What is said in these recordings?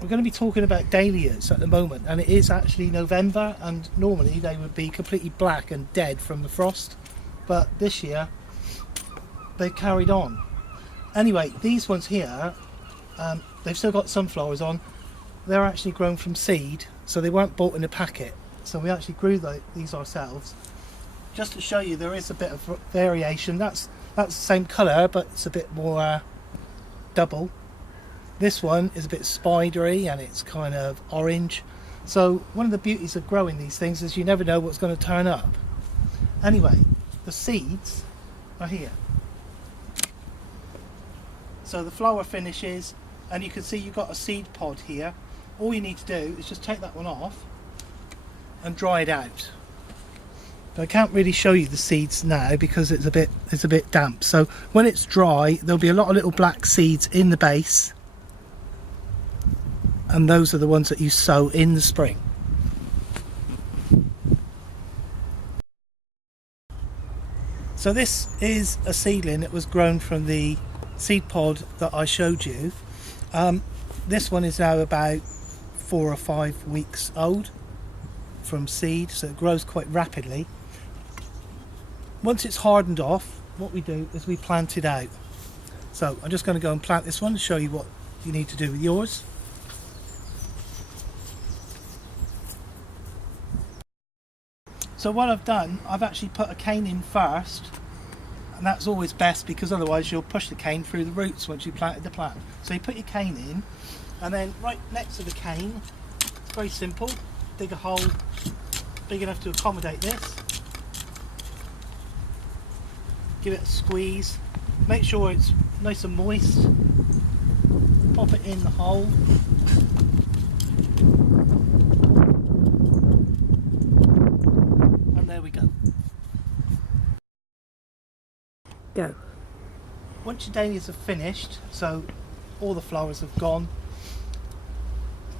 we're going to be talking about dahlias at the moment, and it is actually November, and normally they would be completely black and dead from the frost, but this year they've carried on. Anyway, these ones here, they've still got sunflowers on. They're actually grown from seed, so they weren't bought in a packet, so we actually grew these ourselves. Just to show you, there is a bit of variation. That's the same colour, but it's a bit more double. This one is a bit spidery and it's kind of orange. So one of the beauties of growing these things is you never know what's going to turn up. Anyway, the seeds are here. So the flower finishes, and you can see you've got a seed pod here. All you need to do is just take that one off and dry it out. But I can't really show you the seeds now because it's a bit damp. So when it's dry, there'll be a lot of little black seeds in the base, and those are the ones that you sow in the spring. So this is a seedling that was grown from the seed pod that I showed you. This one is now about 4 or 5 weeks old from seed, so it grows quite rapidly. Once it's hardened off, what we do is we plant it out. So I'm just going to go and plant this one to show you what you need to do with yours. So what I've done, I've actually put a cane in first, and that's always best because otherwise you'll push the cane through the roots once you planted the plant. So you put your cane in, and then right next to the cane, it's very simple, dig a hole big enough to accommodate this, give it a squeeze, make sure it's nice and moist, pop it in the hole, and there we go. Go. Once your dahlias are finished, so all the flowers have gone,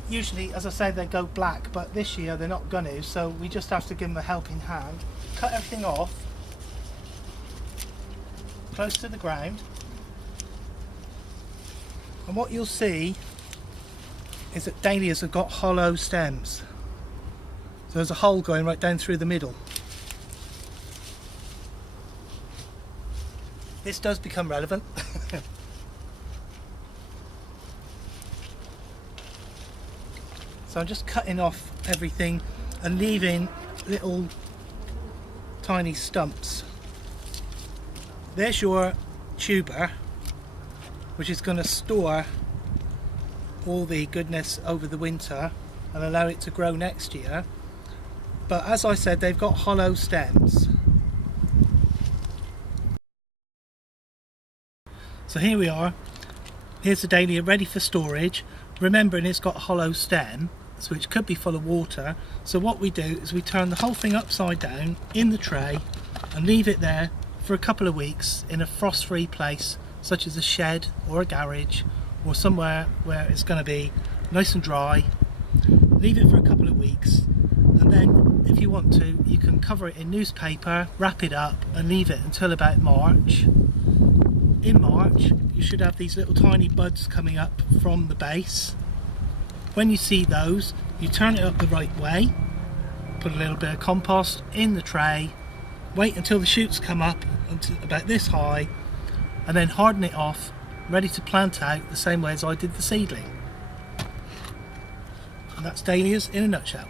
usually, as I said, they go black, but this year they're not going to, so we just have to give them a helping hand. Cut everything off close to the ground, and what you'll see is that dahlias have got hollow stems, so there's a hole going right down through the middle. This does become relevant. So I'm just cutting off everything and leaving little tiny stumps. There's your tuber, which is going to store all the goodness over the winter and allow it to grow next year. But as I said, they've got hollow stems. So here we are. Here's the dahlia ready for storage. Remembering it's got a hollow stem, so it could be full of water. So what we do is we turn the whole thing upside down in the tray and leave it there for a couple of weeks in a frost-free place, such as a shed or a garage or somewhere where it's going to be nice and dry. Leave it for a couple of weeks, and then if you want to, you can cover it in newspaper, wrap it up and leave it until about March. In March you should have these little tiny buds coming up from the base. When you see those, you turn it up the right way, put a little bit of compost in the tray, wait until the shoots come up until about this high, and then harden it off, ready to plant out the same way as I did the seedling. And that's dahlias in a nutshell.